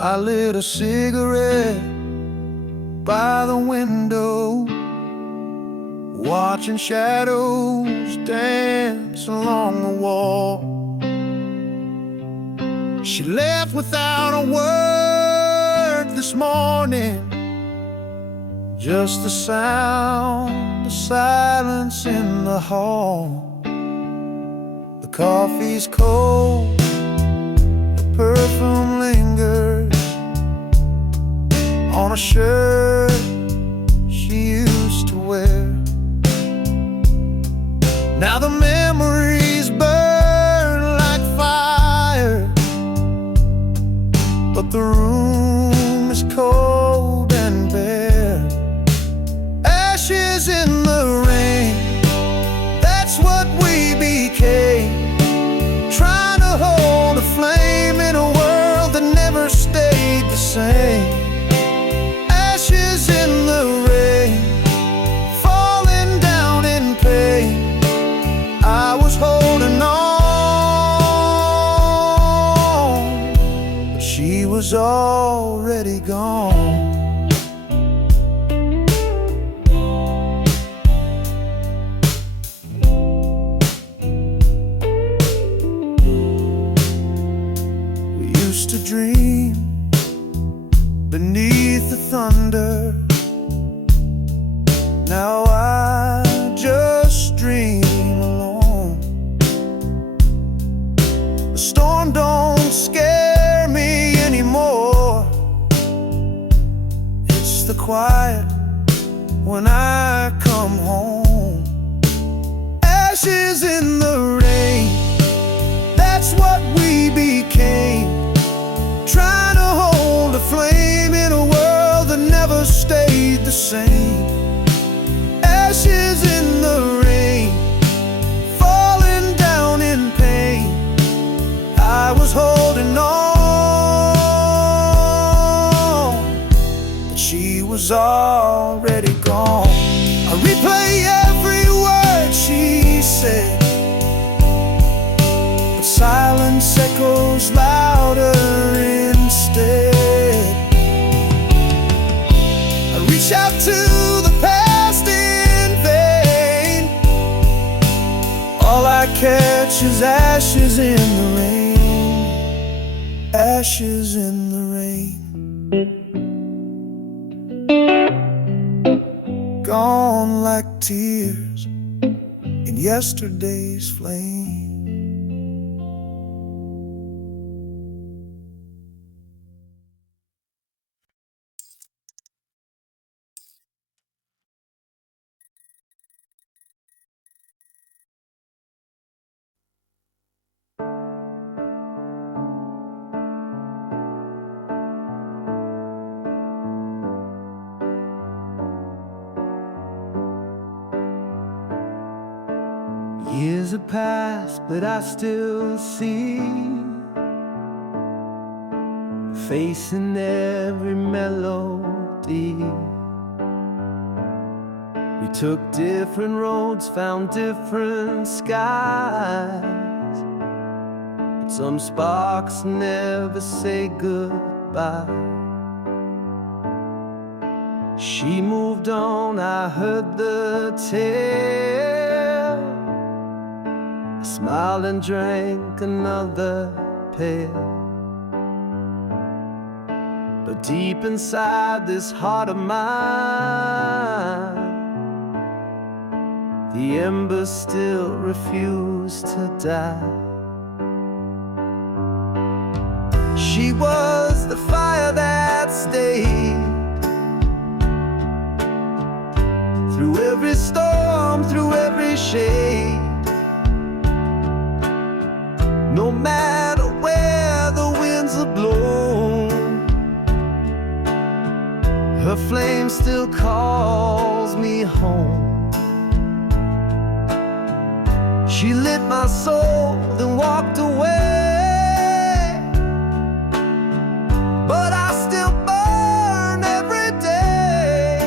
I lit a cigarette by the window, watching shadows dance along the wall. She left without a word this morning, just the sound of silence in the hall. The coffee's cold, the perfume lingers on a shirt she used to wear. Now the memories burn like fire, but the room is cold and bare. Ashes in the rain, that's what we became, trying to hold a flame in a world that never stayed the same. Ashes in the rain, falling down in pain. I was holding on, but she was already gone. We used to dream beneath the thunder. Now I just dream alone. The storm don't scare me anymore. It's the quiet when I come home. Ashes in the rain, that's what we became, trying to hold a flame in a world that never stayed the same. Ashes in the rain, falling down in pain. I was holding on, but she was already gone. I replay every word she said, but silence echoes louder instead. I reach out to the past in vain. All I catch is ashes in the rain, ashes in the rain. Gone like tears in yesterday's flame. Years have passed, but I still see face in every melody. We took different roads, found different skies, but some sparks never say goodbye. She moved on, I heard the tale. I smiled and drank another pail. But deep inside this heart of mine, the embers still refuse to die. She was the fire that stayed through every storm, through every shade. No matter where the winds have blown, her flame still calls me home. She lit my soul, then walked away, but I still burn every day.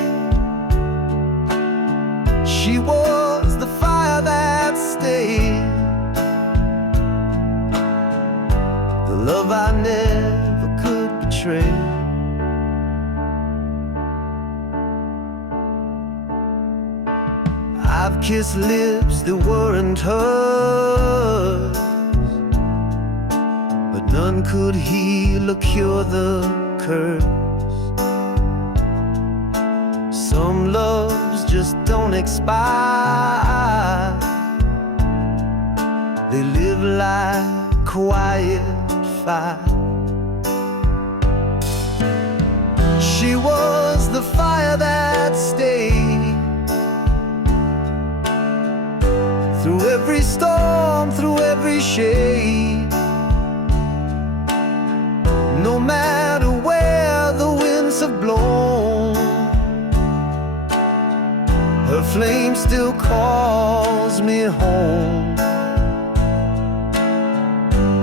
She was the fire that stayed, the love I never could betray. I've kissed lips that weren't hers, but none could heal or cure the curse. Some loves just don't expire. They live like quiet fire. She was the fire that stayed through every storm, through every shade. No matter where the winds have blown, her flame still calls me home.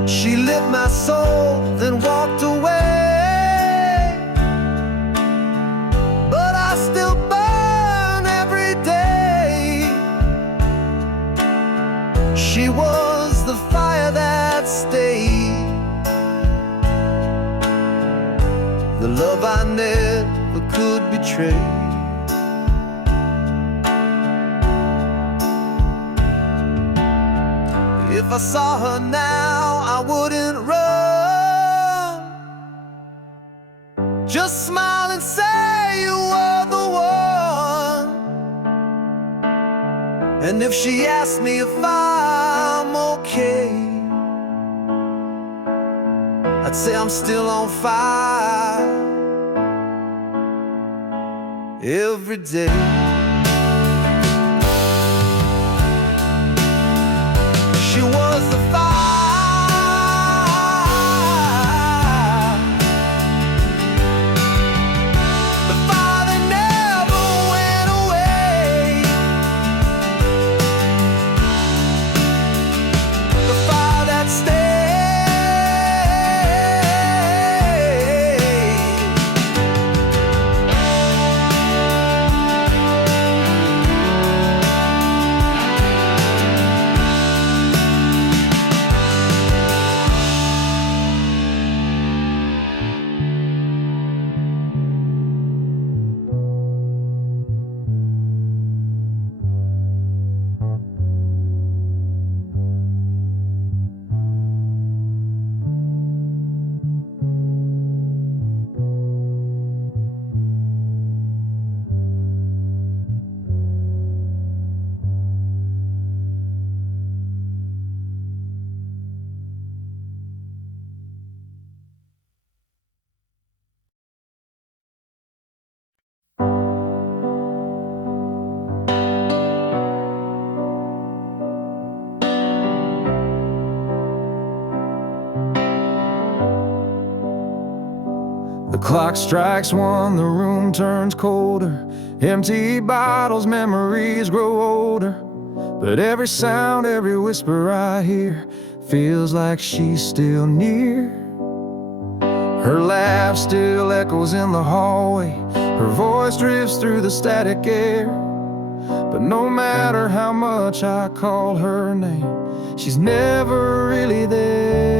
She lit my soul, then walked away, but I still burn every day. She was the fire that stayed, the love I never could betray. If I saw her now, I wouldn't run. Just smile and say you were the one. And if she asked me if I'm okay, I'd say I'm still on fire every day. She was the fire, the fire that never went away, the fire that stayed. The clock strikes one, the room turns colder. Empty bottles, memories grow older. But every sound, every whisper I hear feels like she's still near. Her laugh still echoes in the hallway. Her voice drifts through the static air. But no matter how much I call her name, she's never really there.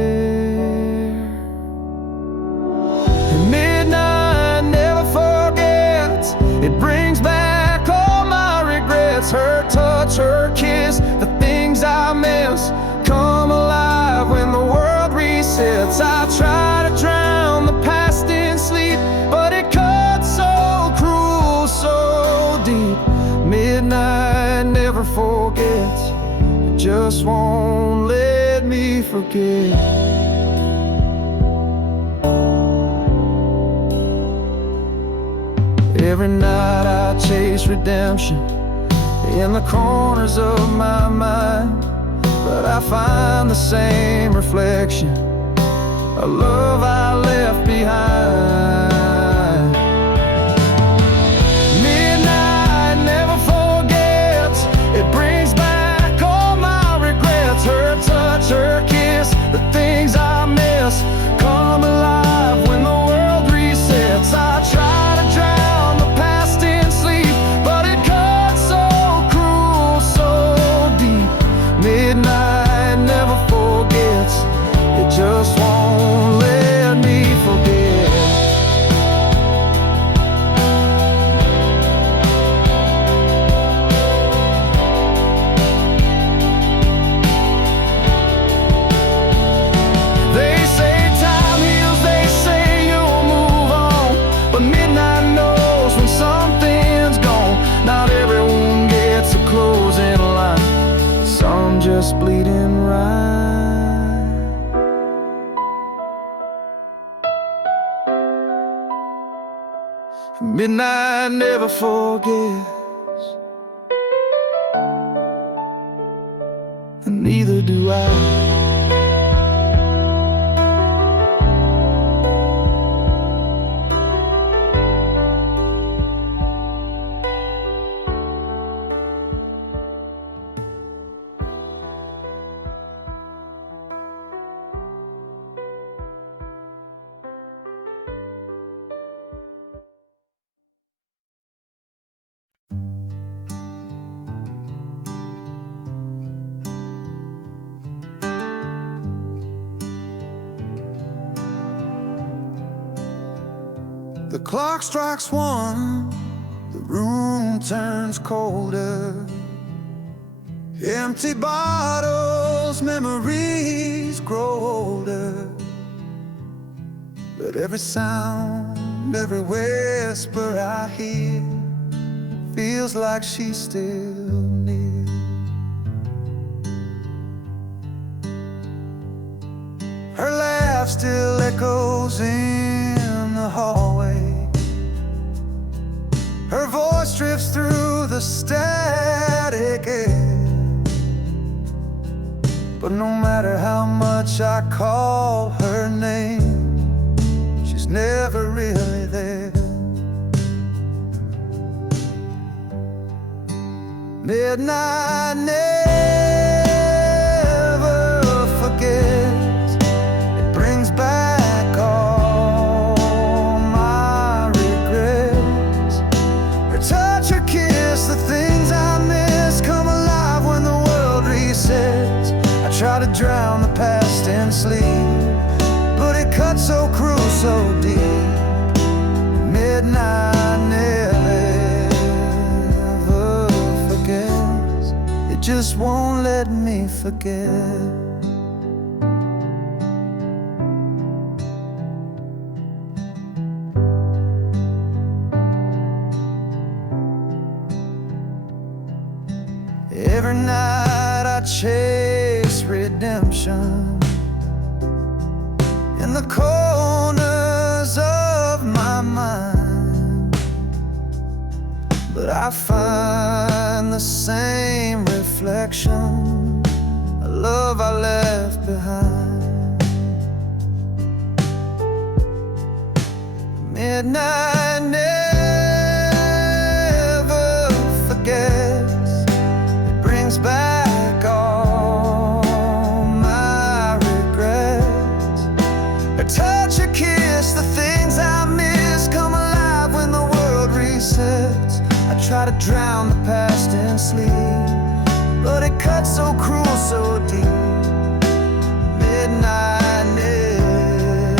Midnight never forgets. It brings back all my regrets. Her touch, her kiss, the things I miss come alive when the world resets. I try to drown the past in sleep, but it cuts so cruel, so deep. Midnight never forgets. It just won't let me forget. Every night I chase redemption in the corners of my mind, but I find the same reflection, a love I left behind. Midnight never forgets. It brings back all my regrets. Her touch, her kiss, the things I miss come alive when the world resets. I try to drown the past in sleep, but it cuts so cruel, so deep. Midnight never forgets. It just won't let me forget. Midnight never forgets, and neither do I. The clock strikes 1, the room turns colder. Empty bottles, memories grow older. But every sound, every whisper I hear feels like she's still near. Her laugh still echoes in the hallway. Her voice drifts through the static air. But no matter how much I call her name, she's never really there. Midnight never forgets. It brings back all my regrets. Her touch, her kiss, the things I miss come alive when the world resets. I try to drown the past in sleep, but it cuts so cruel, so deep. Midnight never forgets. It just won't let me forget. Every night I chase redemption in the corners of my mind, but I find the same reflection, a love I left behind. Midnight never forgets. It brings back all my regrets. Her touch, her kiss, the things I miss come alive when the world resets. I try to drown the past in sleep, but it cuts so cruel, so deep. Midnight never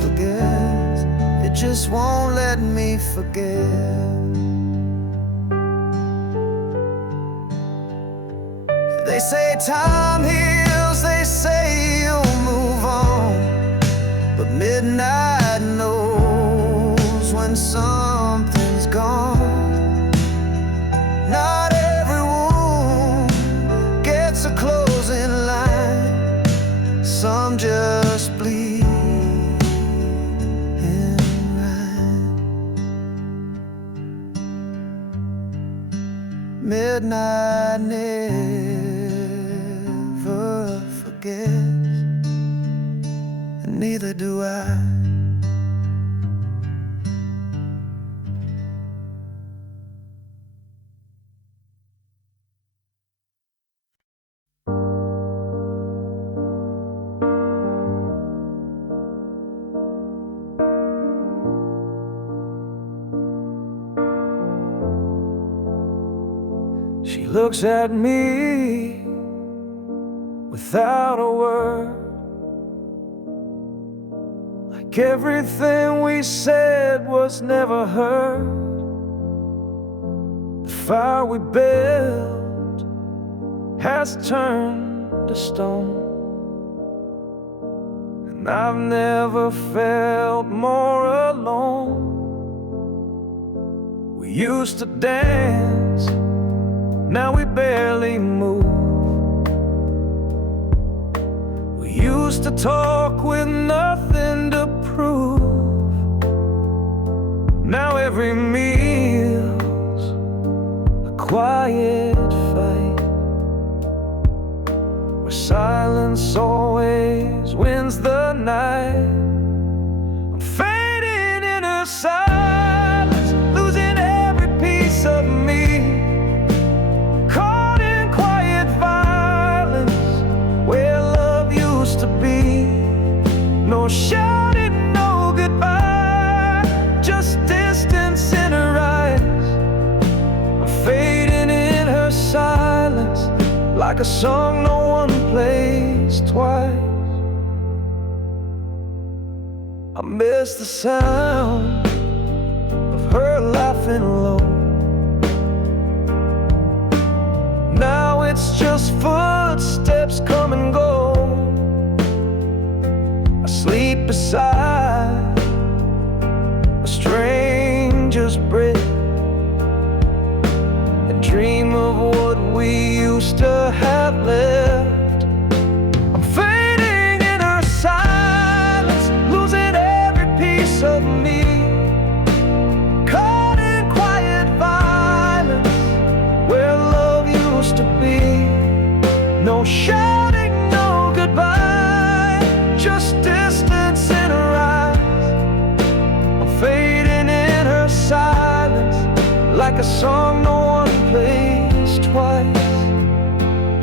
forgets. It just won't let me forget. They say time heals, they say you'll move on, but midnight knows when something's gone. Not every wound gets a closing line. Some just bleed in rhyme. Midnight never forgets, and neither do I. She looks at me without a word, like everything we said was never heard. The fire we built has turned to stone, and I've never felt more alone. We used to dance, now we barely move. We used to talk with nothing to prove, every meal's a quiet fight, where silence always wins the night. I'm fading in her silence, losing every piece of me, caught in quiet violence, where love used to be. No shouting, no goodbye, just distance in her eyes. I'm fading in her silence, like a song no one plays twice. I miss the sound of her laughing low. Now it's just footsteps come and go. I sleep beside a stranger's bed and dream of what we used to have left. I'm fading in her silence, losing every piece of me, caught in quiet violence, where love used to be. No shouting, no goodbye, just distance in her eyes. I'm fading in her silence, like a song no one plays twice.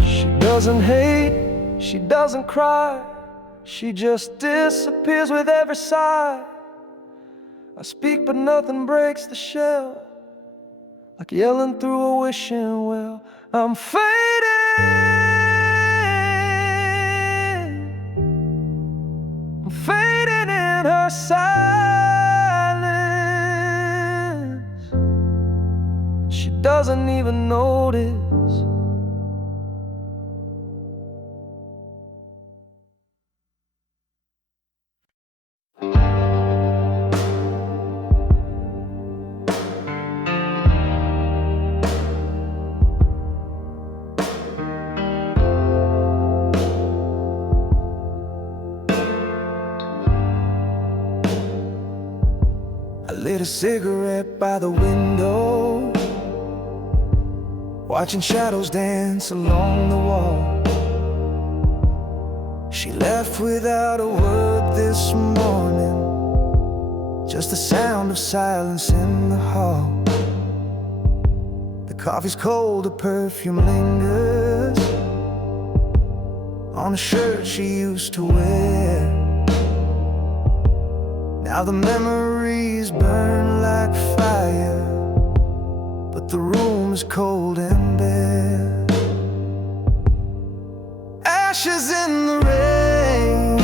She doesn't hate, she doesn't cry, she just disappears with every sigh. I speak but nothing breaks the shell, like yelling through a wishing well. I'm fading in her silence. She doesn't even notice. I lit a cigarette by the window, watching shadows dance along the wall. She left without a word this morning, just the sound of silence in the hall. The coffee's cold, the perfume lingers on a shirt she used to wear. Now the memories burn like fire, but the room is cold and bare. Ashes in the rain,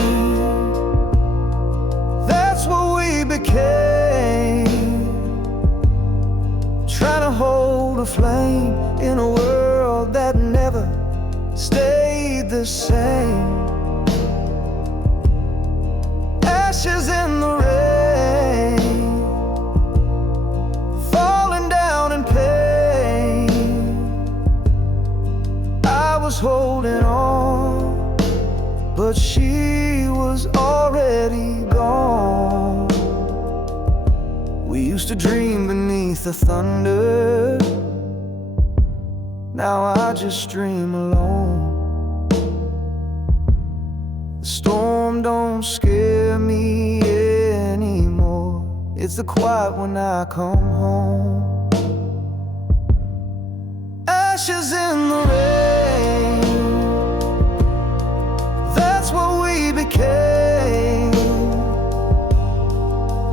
that's what we became. Trying to hold a flame in a world that never stayed the same. Ashes in the rain, falling down in pain. I was holding on, but she was already gone. We used to dream beneath the thunder, now I just dream alone. The storm don't scare me anymore, it's the quiet when I come home. Ashes in the rain, that's what we became.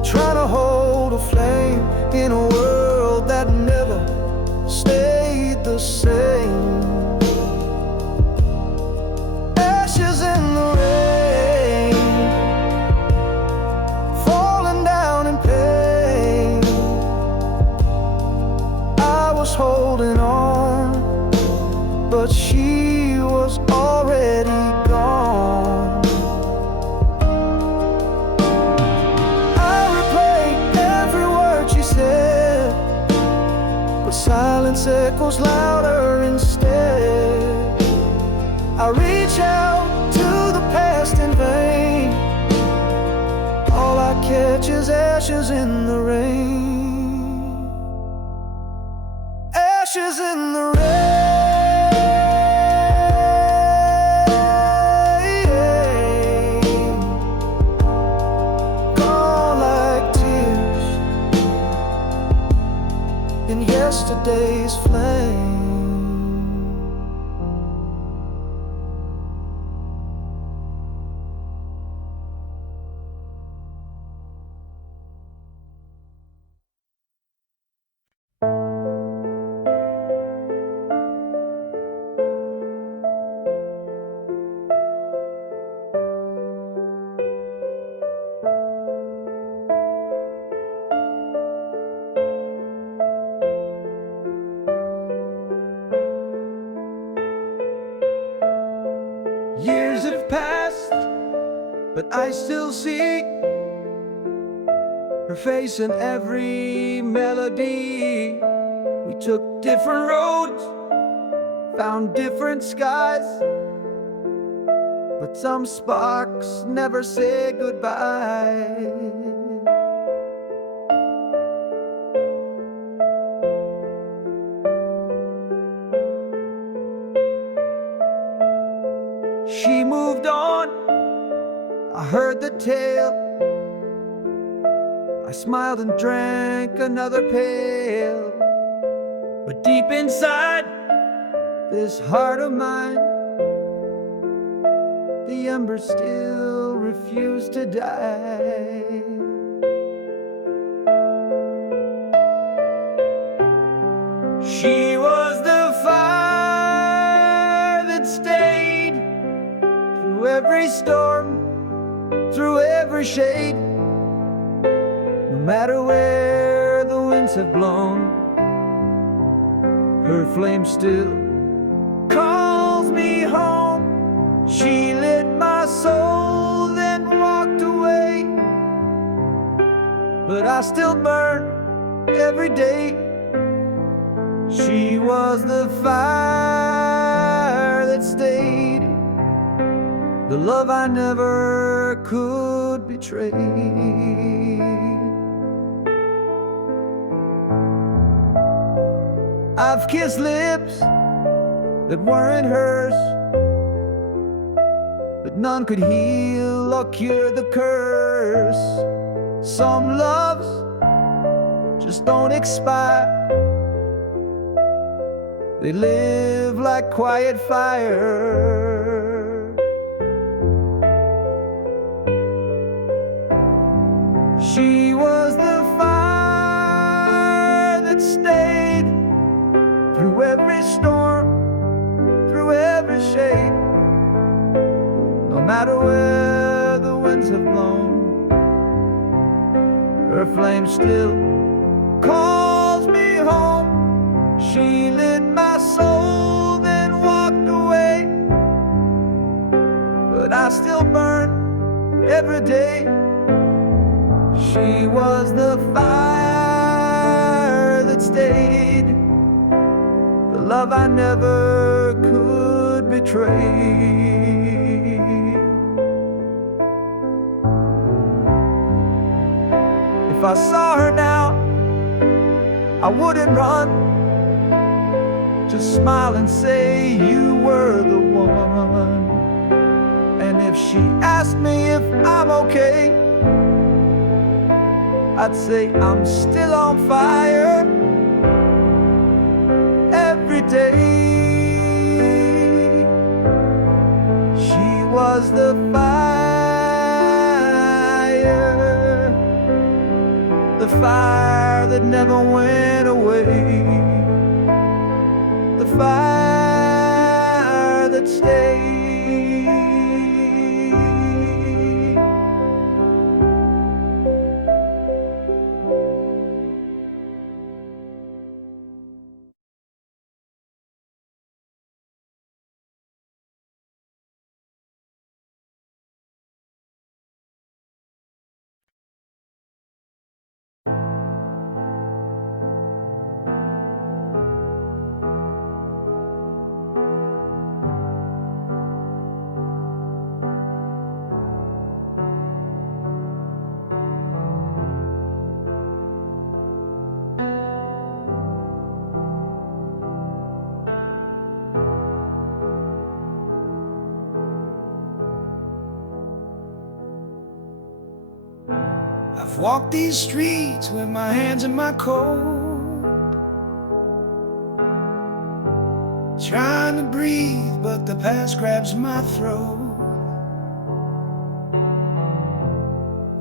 Trying to hold a flame in a world that never stayed the same. Ashes in the rain, falling down in pain. I was holding on, but she was already gone. I replayed every word she said, but silence echoes louder instead. I reach out to the past in vain, all I catch is ashes in the rain. in yesterday's flame. Years have passed, but I still see her face in every melody. We took different roads, found different skies, but some sparks never say goodbye. She moved on, I heard the tale. I smiled and drank another pail. But deep inside this heart of mine, the embers still refuse to die. She was the fire that stayed through every storm, through every shade. No matter where the winds have blown, her flame still calls me home. She lit my soul, then walked away, but I still burn every day. She was the fire that stayed, the love I never could betray. I've kissed lips that weren't hers, but none could heal or cure the curse. Some loves just don't expire, they live like quiet fire. She was the fire that stayed through every storm, through every shade. No matter where the winds have blown, her flame still calls me home. She lit my soul, then walked away, but I still burn every day. She was the fire that stayed, the love I never could betray. If I saw her now, I wouldn't run, just smile and say you were the one. And if she asked me if I'm okay, I'd say I'm still on fire every day. She was the fire, the fire that never went away, the fire that stayed. I've walked these streets with my hands in my coat, trying to breathe, but the past grabs my throat.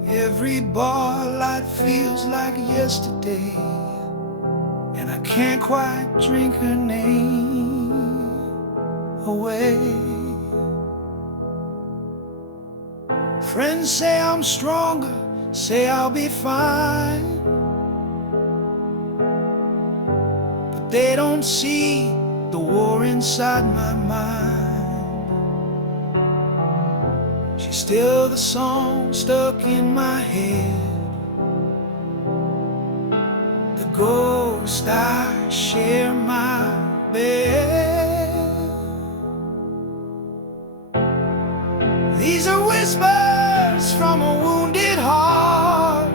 Every Ballad feels like yesterday, and I can't quite drink her name away. Friends say I'm stronger, say I'll be fine, but they don't see the war inside my mind. She's still the song stuck in my head, the ghost I share my bed. These are whispers from a wounded heart,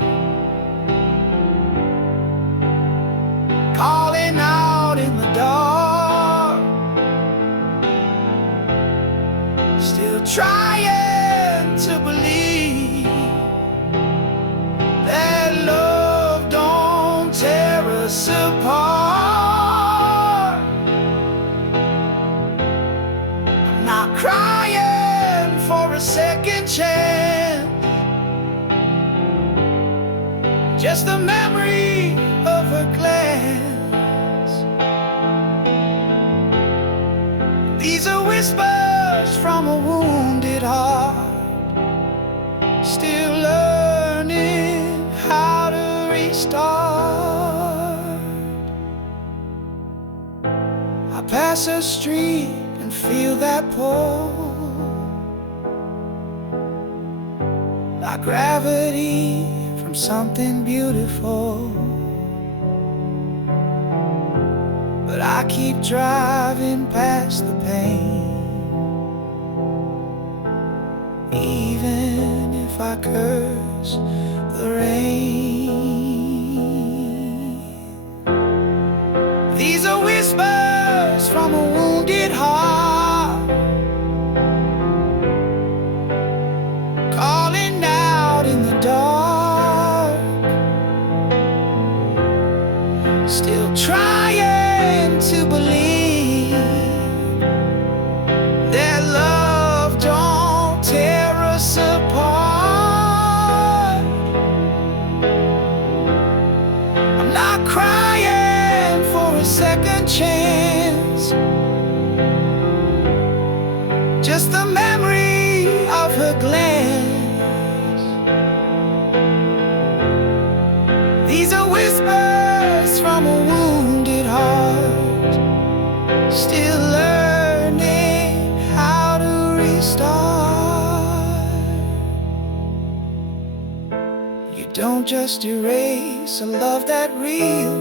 calling out in the dark, still trying to believe that love don't tear us apart. I'm not crying for a second chance, just the memory of her glance. These are whispers from a wounded heart, still learning how to restart. I pass a street and feel that pull, like gravity from something beautiful. But I keep driving past the pain, even if I curse the rain. These are whispers from a wounded heart, calling out in the dark, still trying to believe that love don't tear us apart. I'm not crying for a second chance, just the memory of her glance. These are whispers from a wounded heart, still learning how to restart. You don't just erase a love that real,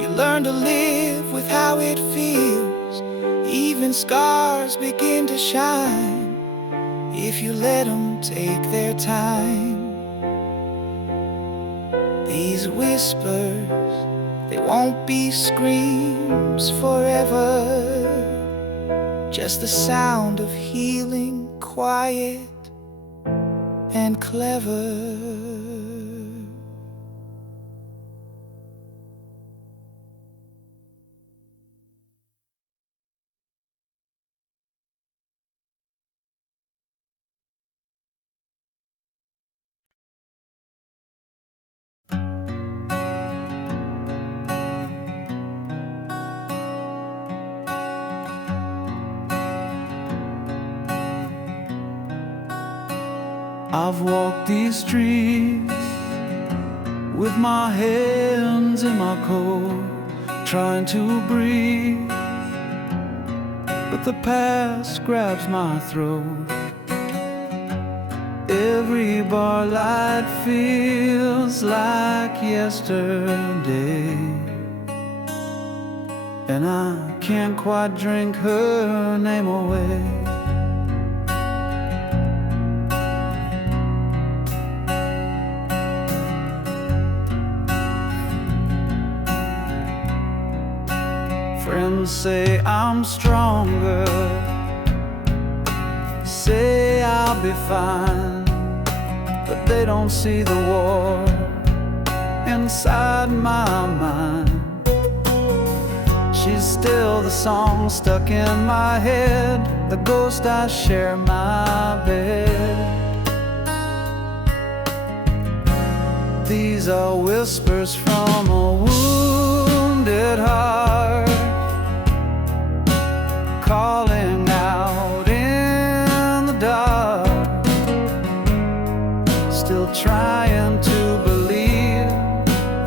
you learn to live with how it feels. Even scars begin to shine if you let them take their time. These whispers, they won't be screams forever, just the sound of healing, quiet and clever. I've walked these streets with my hands in my coat, trying to breathe, but the past grabs my throat. Every Ballad feels like yesterday, and I can't quite drink her name away. Friends say I'm stronger, say I'll be fine, but they don't see the war inside my mind. She's still the song stuck in my head, the ghost I share my bed. These are whispers from a wounded heart, calling out in the dark, still trying to believe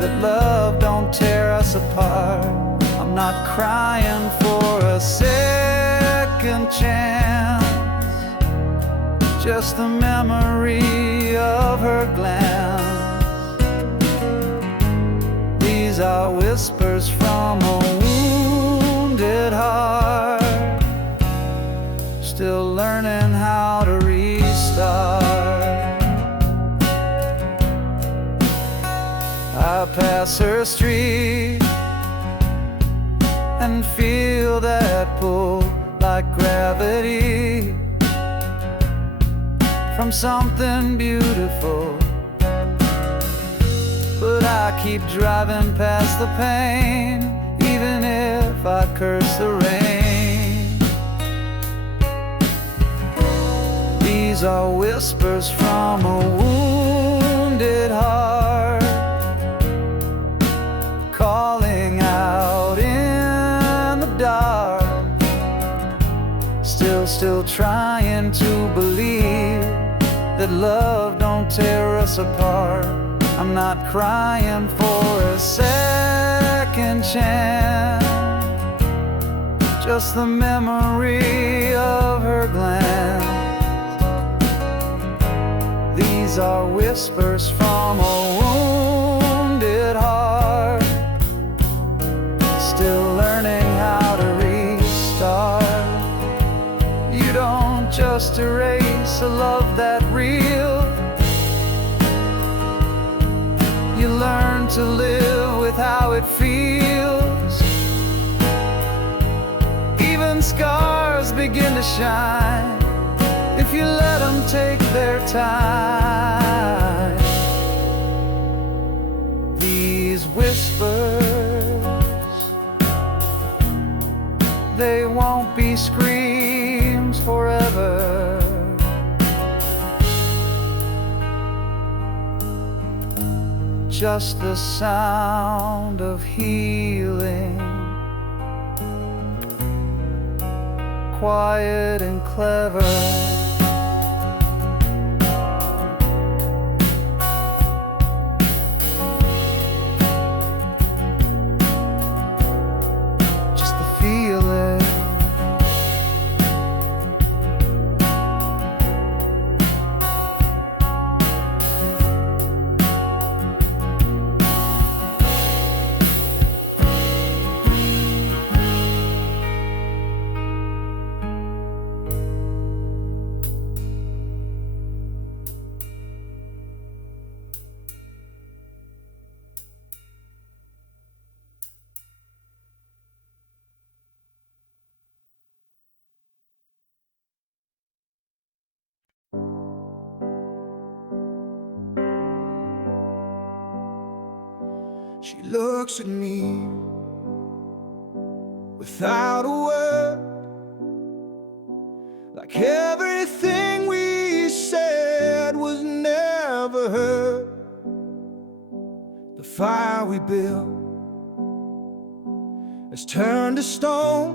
that love don't tear us apart. I'm not crying for a second chance, just the memory of her glance. These are whispers from a wounded heart, still learning how to restart. I pass her street and feel that pull like gravity from something beautiful. But I keep driving past the pain, even if I curse the rain. These are whispers from a wounded heart, calling out in the dark, still trying to believe that love don't tear us apart. I'm not crying for a second chance, just the memory of her glance. These are whispers from a wounded heart, still learning how to restart. You don't just erase a love that real, you learn to live with how it feels. Even scars begin to shine if you let them take their time. These whispers, they won't be screams forever, just the sound of healing, quiet and clever. Just the feeling. She looks at me without a word, like everything we said was never heard. The fire we built has turned to stone,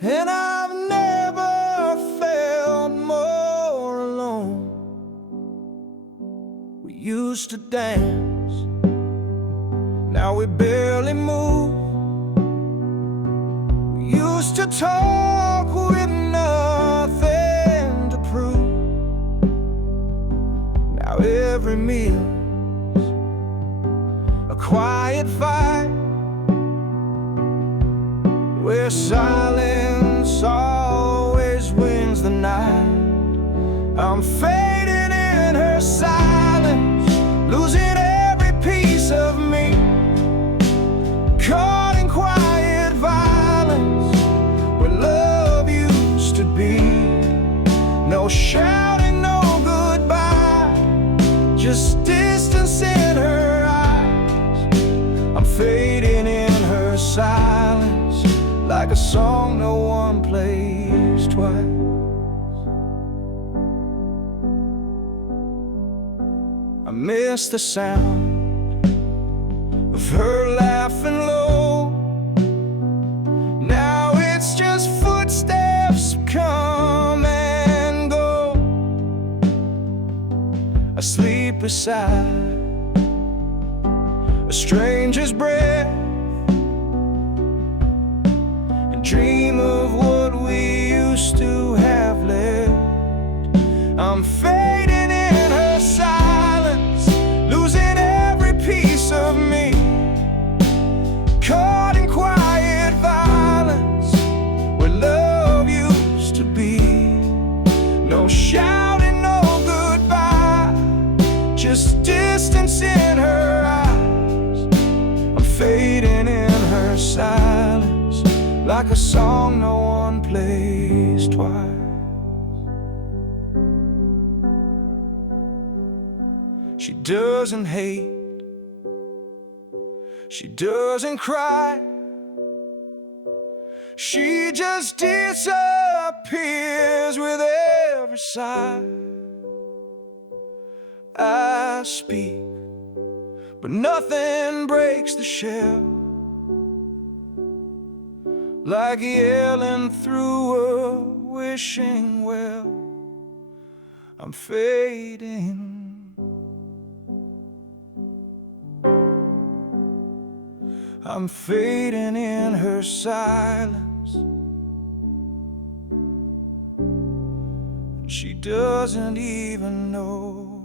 and I've never felt more alone. We used to dance, now we barely move. We used to talk with nothing to prove. Now every meal's a quiet fight, where silence always wins the night. I'm fading in her silence, losing every piece of me, caught in quiet violence where love used to be. No shouting, no goodbye, just distance in her eyes. I'm fading in her silence. silence, like a song no one plays twice. I miss the sound of her laughing low. Now it's just footsteps come and go. I sleep beside a stranger's breath and dream of what we used to have left. I'm fading in her silence, losing every piece of me, caught in quiet violence where love used to be. No shouting, no goodbye, just distance in her eyes. I'm fading in her silence, like a song no one plays twice. She doesn't hate, she doesn't cry, she just disappears with every sigh. I speak, but nothing breaks the shell, like yelling through a wishing well. I'm fading, I'm fading in her silence, and she doesn't even know.